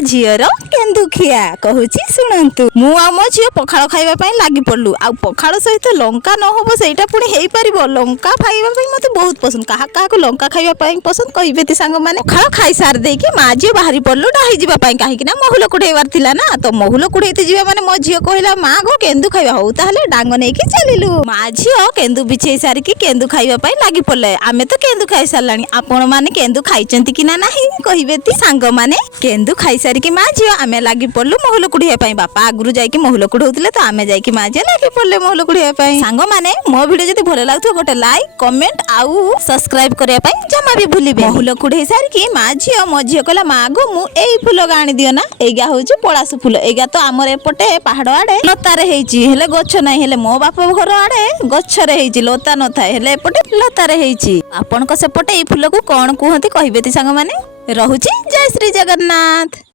झीर केन्दुखिया कहूची शुणु मु आम झील पखाड़ खाइबा लगी पड़लु आ पखाड़ सहित लंका न हम सेटा पुणी हो पार लंका खाइबा मत बहुत पसंद क्या लंका खाइबा पसंद कहे सांग मैंने पखाड़ खाई सार देकी माँ झील बाहरी पड़लु डाही जावाई कहीं महुल कुड़ेबार थिला ना तो महुल कुड़ेते जा माने मो झील कहला माँ गो केन्दु खाइबा हो ताहले डांग नेकी चलिलु माँ झील केन्दु बिछे सारिकी केन्दु खाइबा लगी पड़े आमे तो केन्दु खाई सारलानी आपण माने केन्दु खाइचंती कि ना नाही कहिबे ती सांग माने केन्दु खाई सारिकी माँ झील आमे लागी पड़लु महुल कुड़िया पई बापा आगुरु जाईकी महुल कुड़ौतिले तो आमे जाईकी माँ झील लागी पड़ले महुल कुड़िया पई सांग माने मो वीडियो जदी भले लागथो गोटे लाइक कमेंट आउ सब्सक्राइब करिया पई जमा भी भूलिबे महुल कुड़ै सारिकी माँ झील मो झील कहला माँ गो मु एई फूल गाणी दियो ना एगा होची पळासु फूल एगा तो हमर एपटे पहाड़ आड़े लता रे हेची हेले गछ नाही हेले मो बापा घर आड़े गछ रे हेची लता न थाए हेले एपटे लता रे हेची आपन को सेपटे ए फूल को कोन कहंती कहिबे ती संग माने रहुची जय श्री जगन्नाथ।